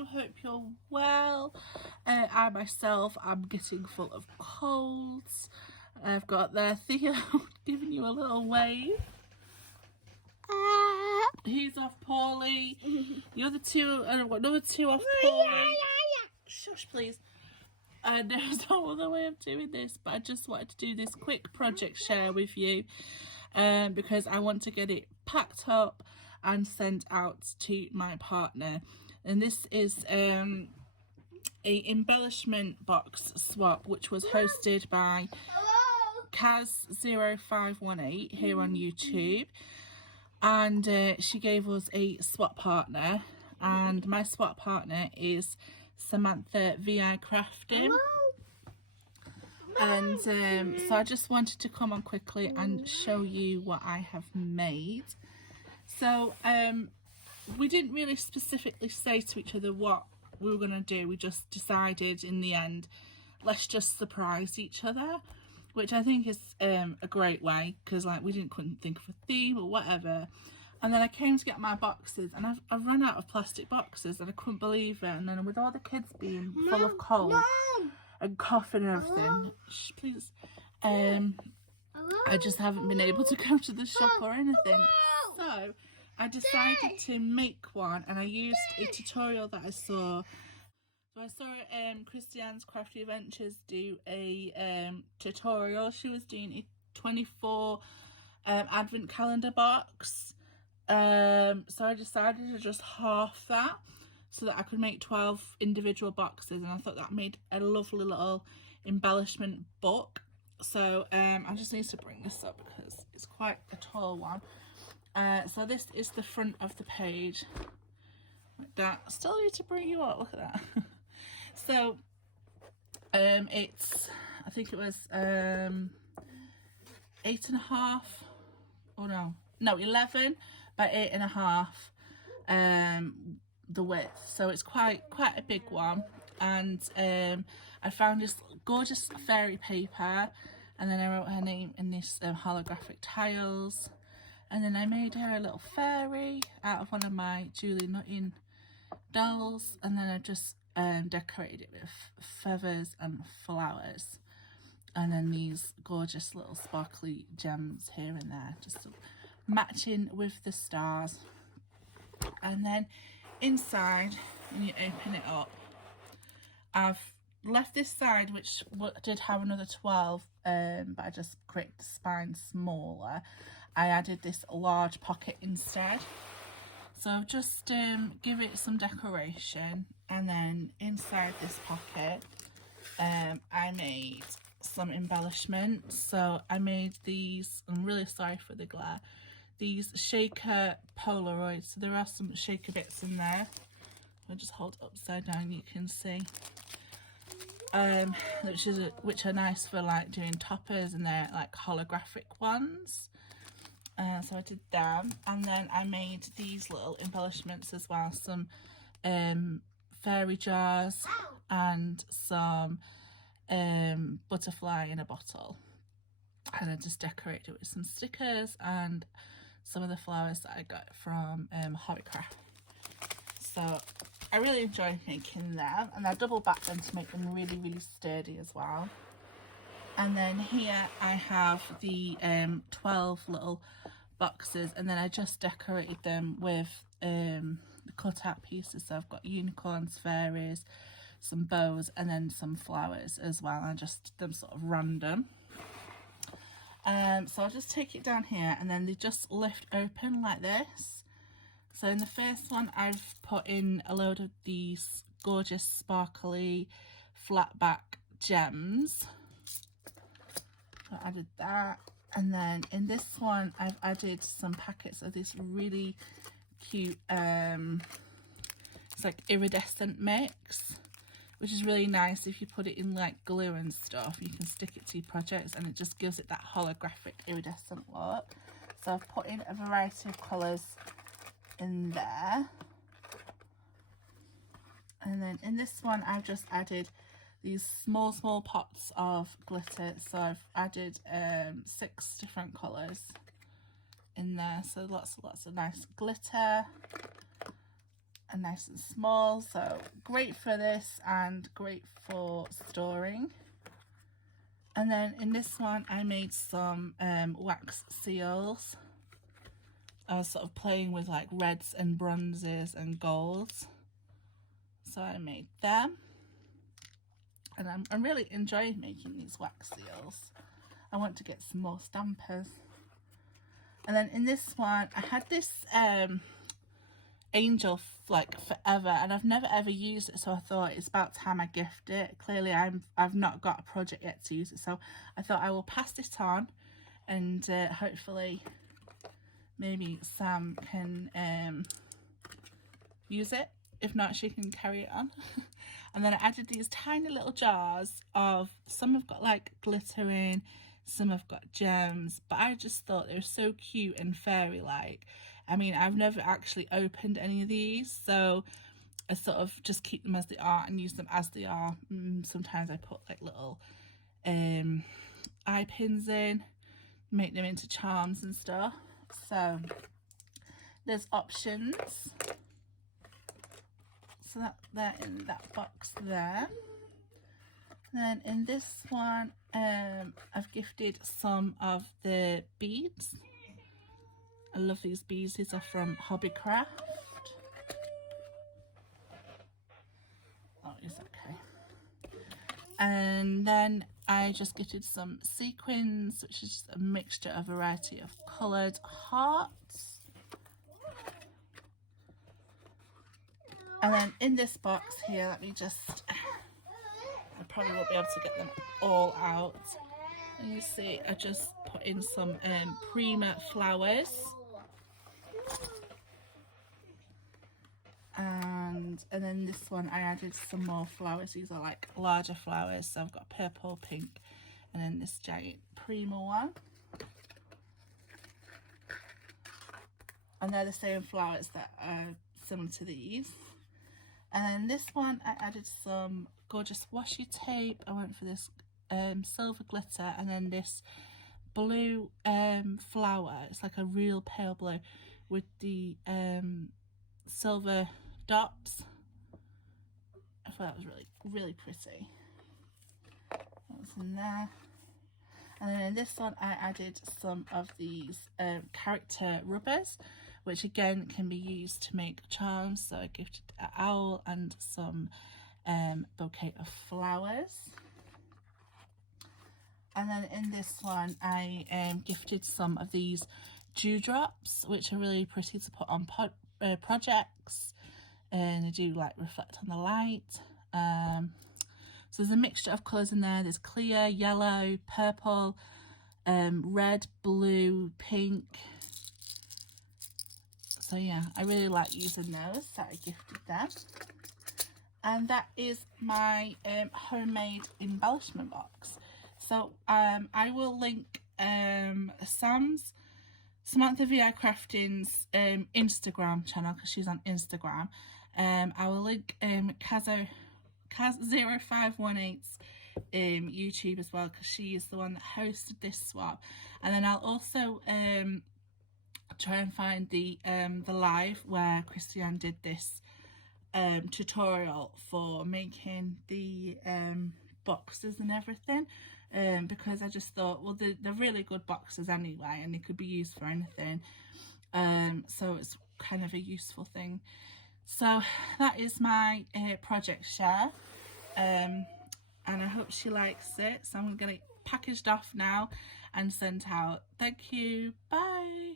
you? Hope you're well. I myself am getting full of colds. I've got there Theo giving you a little wave. He's off poorly. The other two, another two off poorly. Shush, please. There's no other way of doing this, but I just wanted to do this quick project share with you because I want to get it packed up and sent out to my partner. And this is a embellishment box swap, which was hosted by Kaz0518 here on YouTube. And she gave us a swap partner, and my swap partner is Samantha V I Crafting. And so I just wanted to come on quickly and show you what I have made. So we didn't really specifically say to each other what we were going to do. We just decided in the end, let's just surprise each other, which I think is a great way, because like we couldn't think of a theme or whatever. And then I came to get my boxes, and I've run out of plastic boxes, and I couldn't believe it. And then with all the kids being full of cold and coughing and everything, shh, please, I just haven't been able to go to the shop or anything. So I decided to make one, and I used a tutorial that I saw. So I saw Kristiannes Crafty Adventures do a tutorial. She was doing a 24 advent calendar box. So I decided to just half that so that I could make 12 individual boxes, and I thought that made a lovely little embellishment book. So I just need to bring this up because it's quite a tall one. So this is the front of the page. Like that. I still need to bring you up, look at that. So it's, I think it was 8.5, oh no 11 by 8.5 the width, so it's quite a big one. And I found this gorgeous fairy paper, and then I wrote her name in this holographic tiles, and then I made her a little fairy out of one of my Julie Nutting dolls, and then I just decorated it with feathers and flowers, and then these gorgeous little sparkly gems here and there, just matching with the stars. And then inside, when you open it up, I've left this side, which did have another 12, but I just created the spine smaller. I added this large pocket instead. So just give it some decoration, and then inside this pocket I made some embellishments. So I made these, I'm really sorry for the glare, these shaker Polaroids. So there are some shaker bits in there. I'll just hold it upside down, you can see. Which are nice for like doing toppers, and they're like holographic ones. So I did them, and then I made these little embellishments as well, some fairy jars and some butterfly in a bottle, and I just decorated it with some stickers and some of the flowers that I got from Hobbycraft. So I really enjoyed making them, and I double backed them to make them really sturdy as well. And then here I have the 12 little boxes, and then I just decorated them with the cut out pieces. So I've got unicorns, fairies, some bows, and then some flowers as well. I just did them sort of random. So I'll just take it down here, and then they just lift open like this. So in the first one, I've put in a load of these gorgeous sparkly flat back gems. So I added that, and then in this one I've added some packets of this really cute it's like iridescent mix, which is really nice. If you put it in like glue and stuff, you can stick it to your projects, and it just gives it that holographic iridescent look. So I've put in a variety of colours in there, and then in this one I've just added these small pots of glitter. So I've added 6 different colours in there, so lots of nice glitter. and nice and small, so great for this and great for storing. And then in this one I made some wax seals. I was sort of playing with like reds and bronzes and golds, so I made them, and I'm really enjoying making these wax seals. I want to get some more stampers. And then in this one I had this angel like forever, and I've never ever used it, so I thought it's about time I gift it. Clearly I've not got a project yet to use it, so I thought I will pass it on, and hopefully maybe Sam can use it. If not, she can carry it on. And then I added these tiny little jars of, some have got like glitter in, some have got gems, but I just thought they were so cute and fairy like. I mean, I've never actually opened any of these, so I sort of just keep them as they are and use them as they are. Sometimes I put like little eye pins in, make them into charms and stuff. So there's options. So that they're in that box there. Then in this one, I've gifted some of the beads. I love these beads. These are from Hobbycraft. Oh, it's okay. And then I just gifted some sequins, which is just a mixture, a variety of coloured hearts. And then in this box here, let me just, I probably won't be able to get them all out. And you see, I just put in some Prima flowers. And then this one I added some more flowers. These are like larger flowers, so I've got purple, pink, and then this giant Prima one. And they're the same flowers that are similar to these. And then this one I added some gorgeous washi tape. I went for this silver glitter, and then this blue flower. It's like a real pale blue with the silver dots. I thought that was really pretty. That's in there. And then in this one I added some of these character rubbers, which again can be used to make charms. So I gifted an owl and some bouquet of flowers. And then in this one I gifted some of these dewdrops, which are really pretty to put on projects, and they do like reflect on the light. So there's a mixture of colours in there. There's clear, yellow, purple, red, blue, pink. So yeah, I really like using those, so I gifted them. And that is my homemade embellishment box. So I will link Samantha V I Crafting's Instagram channel, because she's on Instagram. I will link Kaz0518's YouTube as well, because she is the one that hosted this swap. And then I'll also try and find the live where Kristiannes did this tutorial for making the boxes and everything, because I just thought, well, they're really good boxes anyway, and they could be used for anything, so it's kind of a useful thing. So that is my project share, and I hope she likes it. So I'm going to get it packaged off now and sent out. Thank you, bye.